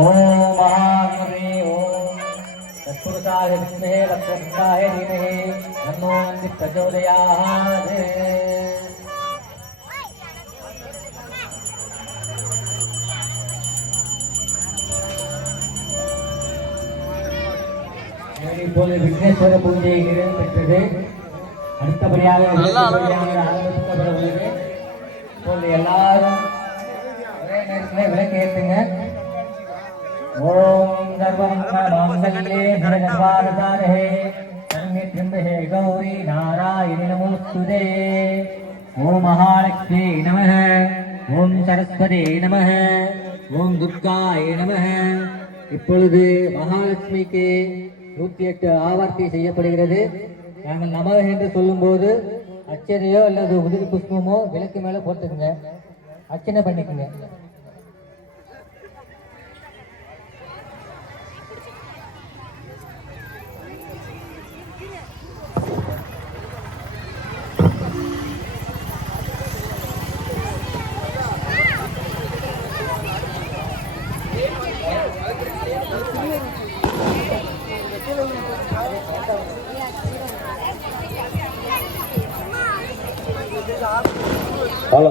ओम महागुरे ओम तत्पुरुषाय विद्महे वक्रतुण्डाय धीमहि तन्नो नन्दिः प्रचोदयात्। இப்போது விக்னேஸ்வர பூஜை நிறைவு பெற்றது. அடுத்தபடியாக ஆரம்பிக்கப்பட உள்ளது. இப்போது எல்லாரும் ஒரே நேரத்தில் விளக்கு ஏற்றுங்க. ஓம் சர்வமங்கலமாங்கல்யே சர்வசர்வார்த்தசாதகே சரண்யே த்ர்யம்பகே கௌரி நாராயணி நமோஸ்துதே. ஓம் மகாலக்ஷ்மி நமः. ஓம் சரஸ்வதி நமः. ஓம் துர்காய நமः. இப்பொழுது மகாலட்சுமிக்கு 108 ஆவர்த்தி செய்யப்படுகிறது. நாங்கள் நம என்று சொல்லும் போது அச்சதையோ அல்லது உதிரி புஷ்பமோ விளக்கு மேல போட்டுக்குங்க, அர்ச்சனை பண்ணிக்குங்க. ஹலோ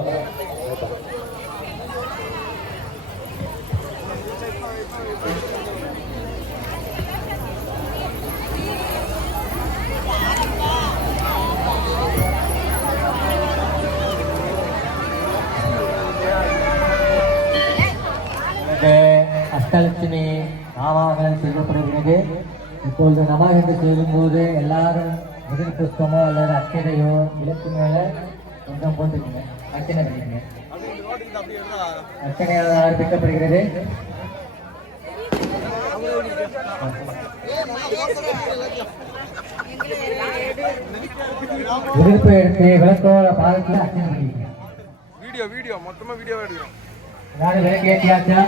அஷ்டலட்சுமி நாமாகலம் செய்யப்படுகிறது. இப்பொழுது நம என்று சொல்லும்போது எல்லாரும் முதல் புஷ்பமோ அல்லது அச்சதையோ விளக்கு மேல கொஞ்சம் போட்டுக்குங்க, அர்ச்சனை பண்ணிக்கங்க. அர்ச்சனை ஆரம்பிக்கப்படுகிறது. விருப்பு எடுத்து விளக்கோட பாதத்தில் அர்ச்சனை பண்ணிக்கங்க. வீடியோ மொத்தமா வீடியோ எடுக்கிறோம். எல்லாரும் விளக்கு ஏற்றியாச்சா?